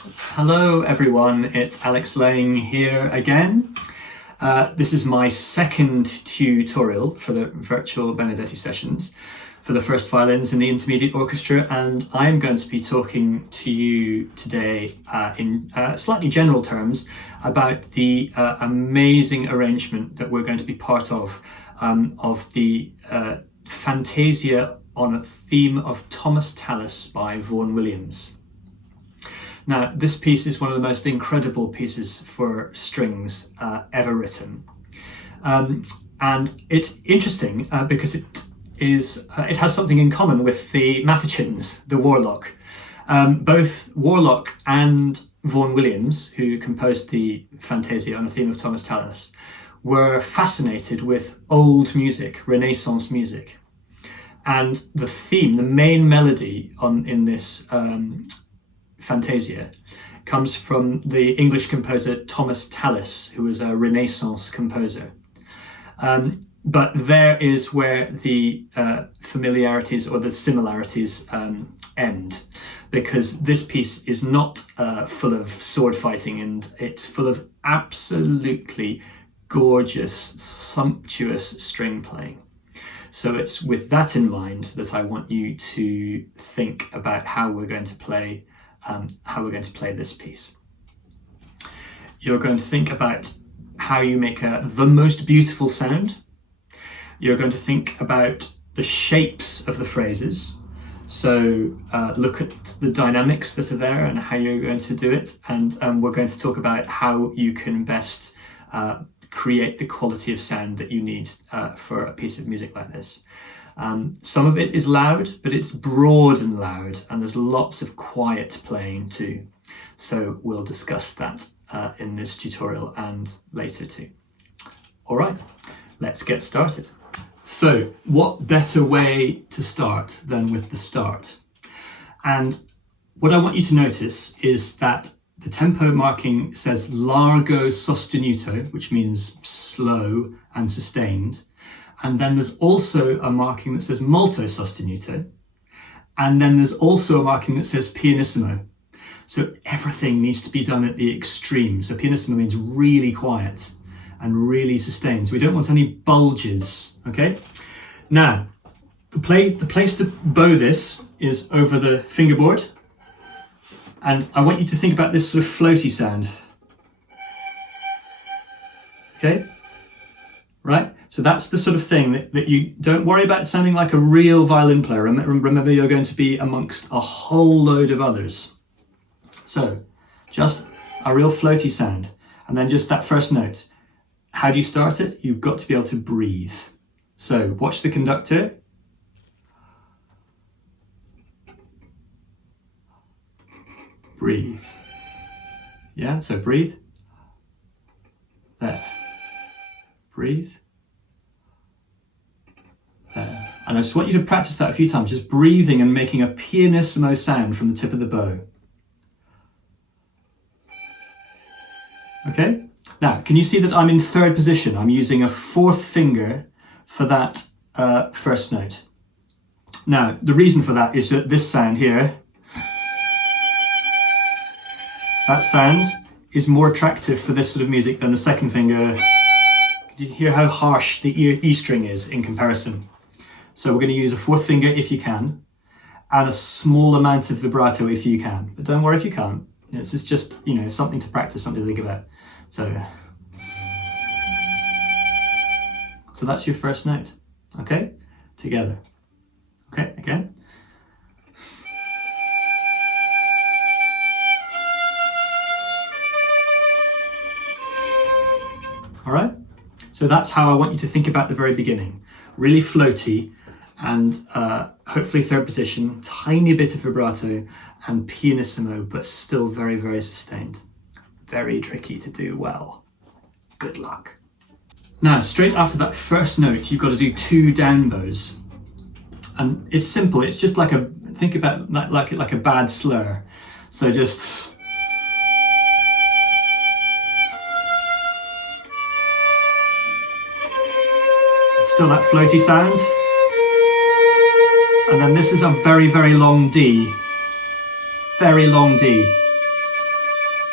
Hello everyone, it's Alex Laing here again. This is my second tutorial for the virtual Benedetti sessions for the first violins in the intermediate orchestra, and I'm going to be talking to you today in slightly general terms about the amazing arrangement that we're going to be part of the Fantasia on a theme of Thomas Tallis by Vaughan Williams. Now, this piece is one of the most incredible pieces for strings ever written. And it's interesting because it has something in common with the Matachins, the Warlock. Both Warlock and Vaughan Williams, who composed the Fantasia on a theme of Thomas Tallis, were fascinated with old music, Renaissance music. And the theme, the main melody in this Fantasia comes from the English composer Thomas Tallis, who was a Renaissance composer. But there is where the familiarities or the similarities end, because this piece is not full of sword fighting, and it's full of absolutely gorgeous, sumptuous string playing. So it's with that in mind that I want you to think about how we're going to play this piece. You're going to think about how you make the most beautiful sound. You're going to think about the shapes of the phrases. So look at the dynamics that are there and how you're going to do it. And we're going to talk about how you can best create the quality of sound that you need for a piece of music like this. Some of it is loud, but it's broad and loud, and there's lots of quiet playing too. So we'll discuss that in this tutorial and later too. All right, let's get started. So what better way to start than with the start? And what I want you to notice is that the tempo marking says largo sostenuto, which means slow and sustained. And then there's also a marking that says molto sostenuto. And then there's also a marking that says pianissimo. So everything needs to be done at the extreme. So pianissimo means really quiet and really sustained. So we don't want any bulges, okay? Now, the place to bow this is over the fingerboard. And I want you to think about this sort of floaty sound. Okay? Right? So that's the sort of thing that you don't worry about sounding like a real violin player. Remember, you're going to be amongst a whole load of others. So just a real floaty sound. And then just that first note. How do you start it? You've got to be able to breathe. So watch the conductor. Breathe. Yeah, so breathe. There. Breathe. There. And I just want you to practice that a few times, just breathing and making a pianissimo sound from the tip of the bow. Okay? Now, can you see that I'm in third position? I'm using a fourth finger for that first note. Now, the reason for that is that this sound here, that sound is more attractive for this sort of music than the second finger. Did you hear how harsh the E string is in comparison? So we're going to use a fourth finger if you can, and a small amount of vibrato if you can. But don't worry if you can't. It's just, something to practice, something to think about. So that's your first note. Okay? Together. Okay, again. All right? So that's how I want you to think about the very beginning. Really floaty and hopefully third position, tiny bit of vibrato and pianissimo, but still very, very sustained. Very tricky to do well. Good luck. Now, straight after that first note, you've got to do two down bows. And it's simple, it's just think about that like a bad slur. So just, still that floaty sound. And then this is a very, very long D. Very long D.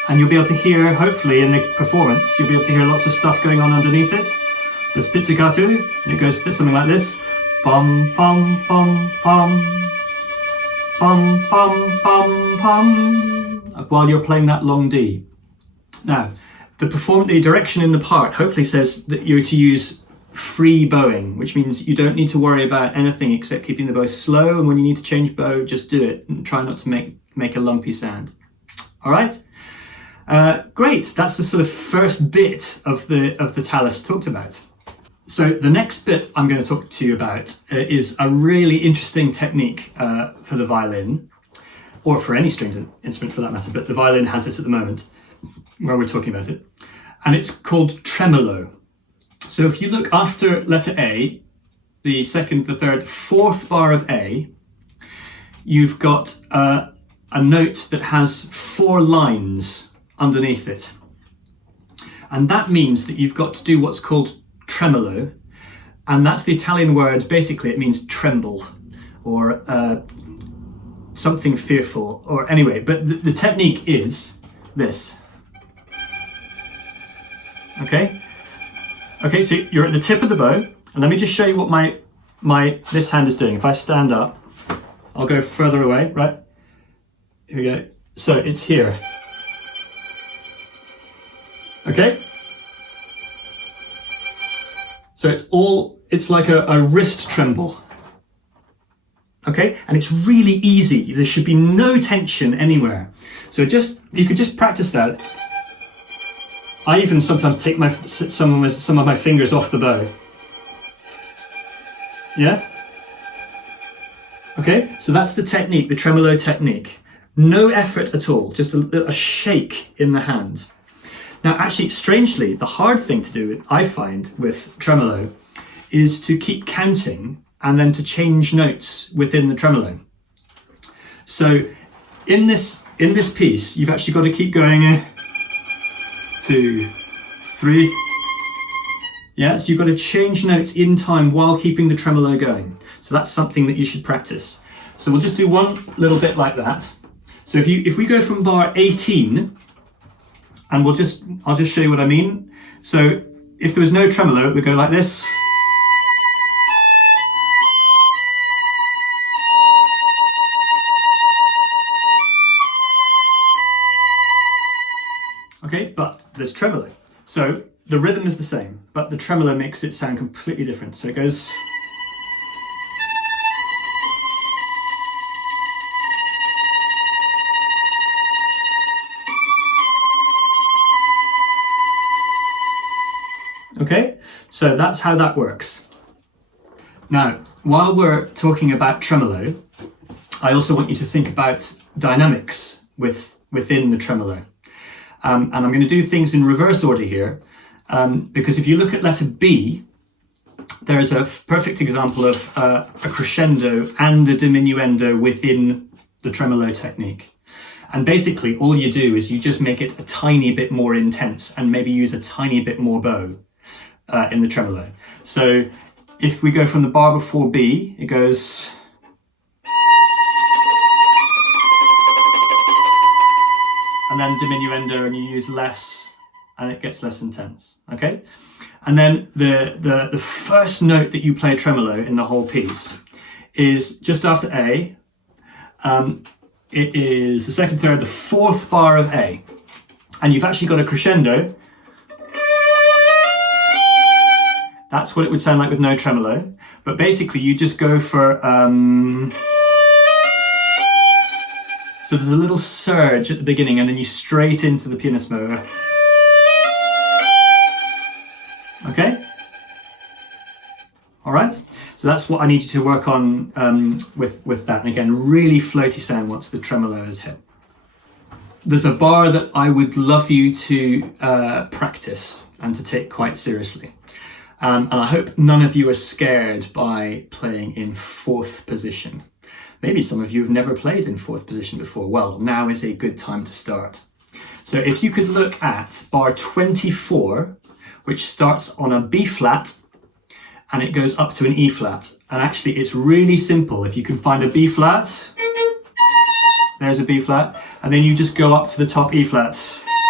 And you'll be able to hear, hopefully in the performance, you'll be able to hear lots of stuff going on underneath it. There's pizzicato, and it goes something like this. Pum, pum, pum, pum. Pum, pum, pum, pum. While you're playing that long D. Now, the direction in the part hopefully says that you're to use free bowing, which means you don't need to worry about anything except keeping the bow slow, and when you need to change bow, just do it and try not to make a lumpy sound. All right? Great, that's the sort of first bit of the talus talked about. So the next bit I'm going to talk to you about is a really interesting technique for the violin, or for any stringed instrument for that matter, but the violin has it at the moment where we're talking about it. And it's called tremolo. So if you look after letter A, the second, the third, fourth bar of A, you've got a note that has 4 lines underneath it. And that means that you've got to do what's called tremolo, and that's the Italian word. Basically it means tremble, or something fearful, or anyway, but the technique is this. Okay, so you're at the tip of the bow, and let me just show you what this hand is doing. If I stand up, I'll go further away, right? Here we go. So it's here. Okay? So it's like a wrist tremble. Okay? And it's really easy. There should be no tension anywhere. So you could just practice that. I even sometimes take some of my fingers off the bow. Yeah? Okay? So that's the technique, the tremolo technique. No effort at all, just a shake in the hand. Now, actually, strangely, the hard thing to do, I find, with tremolo is to keep counting and then to change notes within the tremolo. So in this piece, you've actually got to keep going 2, 3. Yeah, so you've got to change notes in time while keeping the tremolo going. So that's something that you should practice. So we'll just do one little bit like that. So if we go from bar 18, and I'll just show you what I mean. So if there was no tremolo, it would go like this. Okay, but there's tremolo. So the rhythm is the same, but the tremolo makes it sound completely different. So it goes. Okay, so that's how that works. Now, while we're talking about tremolo, I also want you to think about dynamics within the tremolo. And I'm going to do things in reverse order here, because if you look at letter B, there is a perfect example of a crescendo and a diminuendo within the tremolo technique. And basically all you do is you just make it a tiny bit more intense and maybe use a tiny bit more bow in the tremolo. So if we go from the bar before B, it goes. And then diminuendo, and you use less, and it gets less intense, okay? And then the first note that you play tremolo in the whole piece is just after A. It is the second, third, the fourth bar of A. And you've actually got a crescendo. That's what it would sound like with no tremolo. But basically you just go for, so there's a little surge at the beginning and then you straight into the pianissimo. Okay? All right? So that's what I need you to work on with that. And again, really floaty sound once the tremolo is hit. There's a bar that I would love you to practice and to take quite seriously. And I hope none of you are scared by playing in fourth position. Maybe some of you have never played in fourth position before. Well, now is a good time to start. So if you could look at bar 24, which starts on a B flat, and it goes up to an E flat. And actually it's really simple. If you can find a B flat, there's a B flat, and then you just go up to the top E flat.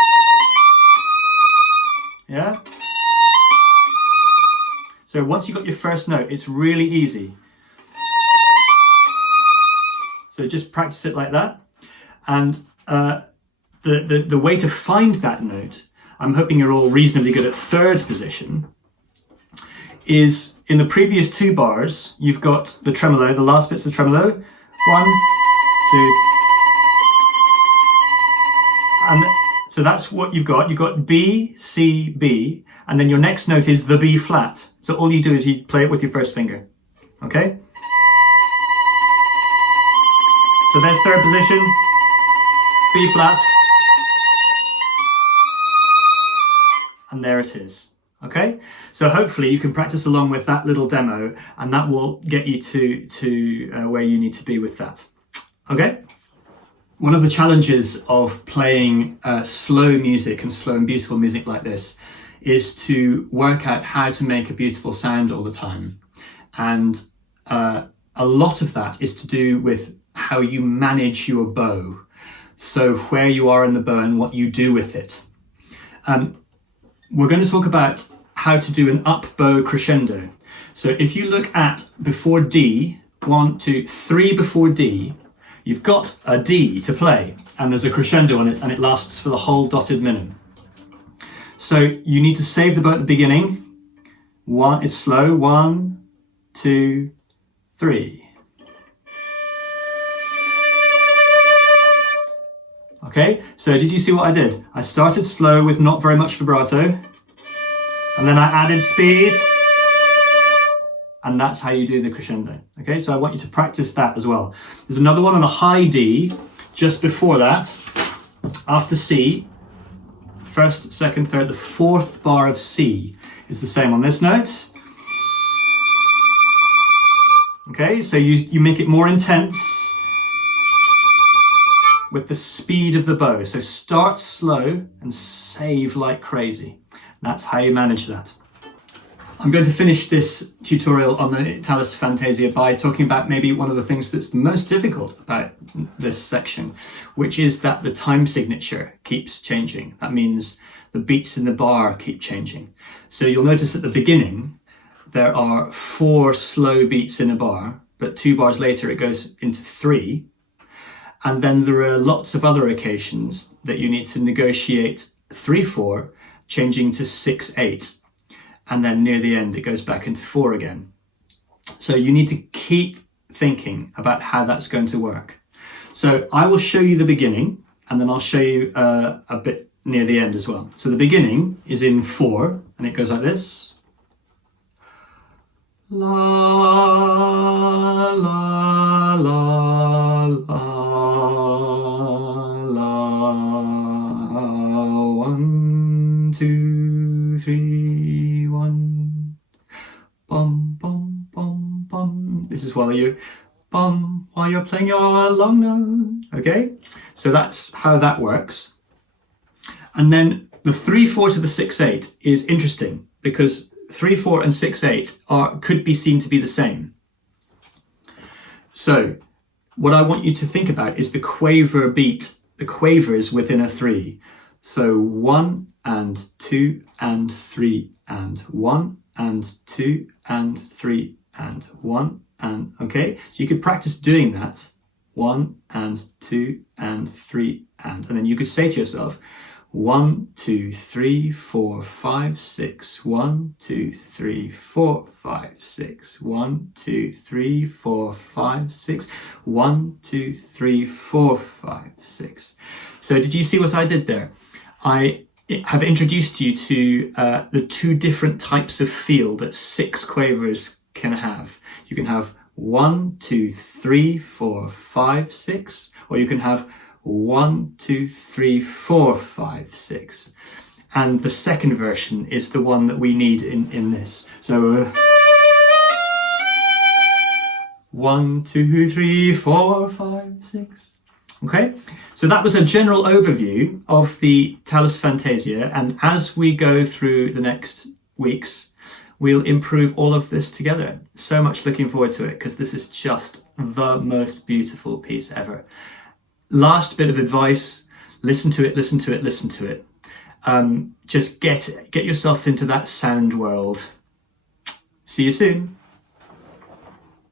Yeah? So once you've got your first note, it's really easy. So just practice it like that. And the way to find that note, I'm hoping you're all reasonably good at third position, is in the previous 2 bars, you've got the tremolo, the last bit's the tremolo. 1, 2. And so that's what you've got. You've got B, C, B, and then your next note is the B flat. So all you do is you play it with your first finger. Okay? So there's third position, B flat, and there it is. Okay, so hopefully you can practice along with that little demo, and that will get you to where you need to be with that. Okay. One of the challenges of playing slow music and slow and beautiful music like this is to work out how to make a beautiful sound all the time, and a lot of that is to do with how you manage your bow. So where you are in the bow and what you do with it. We're going to talk about how to do an up bow crescendo. So if you look at before D, 1, 2, 3 before D, you've got a D to play, and there's a crescendo on it, and it lasts for the whole dotted minim. So you need to save the bow at the beginning. 1, it's slow, 1, 2, 3. Okay, so did you see what I did? I started slow with not very much vibrato, and then I added speed, and that's how you do the crescendo. Okay, so I want you to practice that as well. There's another one on a high D, just before that, after C, first, second, third, the 4th bar of C is the same on this note. Okay, so you make it more intense with the speed of the bow. So start slow and save like crazy. That's how you manage that. I'm going to finish this tutorial on the Talus Fantasia by talking about maybe one of the things that's the most difficult about this section, which is that the time signature keeps changing. That means the beats in the bar keep changing. So you'll notice at the beginning, there are 4 slow beats in a bar, but 2 bars later it goes into 3. And then there are lots of other occasions that you need to negotiate 3/4, changing to 6/8. And then near the end, it goes back into 4 again. So you need to keep thinking about how that's going to work. So I will show you the beginning, and then I'll show you a bit near the end as well. So the beginning is in 4, and it goes like this. La, la, la, la. 1, 2, 3, 1. Bum, bum, bum, bum. This is while you're playing your long note. Okay, so that's how that works. And then the 3/4 to the 6/8 is interesting because 3/4 and 6/8 could be seen to be the same. So what I want you to think about is the quaver beat, the quavers within a 3. So 1 and 2 and 3 and 1 and 2 and 3 and 1 and, okay? So you could practice doing that. 1 and 2 and 3 and then you could say to yourself, 1, 2, 3, 4, 5, 6. 1, 2, 3, 4, 5, 6. 1, 2, 3, 4, 5, 6. 1, 2, 3, 4, 5, 6. So did you see what I did there? I have introduced you to the 2 different types of feel that 6 quavers can have. You can have 1, 2, 3, 4, 5, 6, or you can have 1, 2, 3, 4, 5, 6. And the second version is the one that we need in this. So 1, 2, 3, 4, 5, 6. Okay, so that was a general overview of the Talus Fantasia, and as we go through the next weeks, we'll improve all of this together. So much looking forward to it, because this is just the most beautiful piece ever. Last bit of advice, listen to it, listen to it, listen to it. Just get yourself into that sound world. See you soon.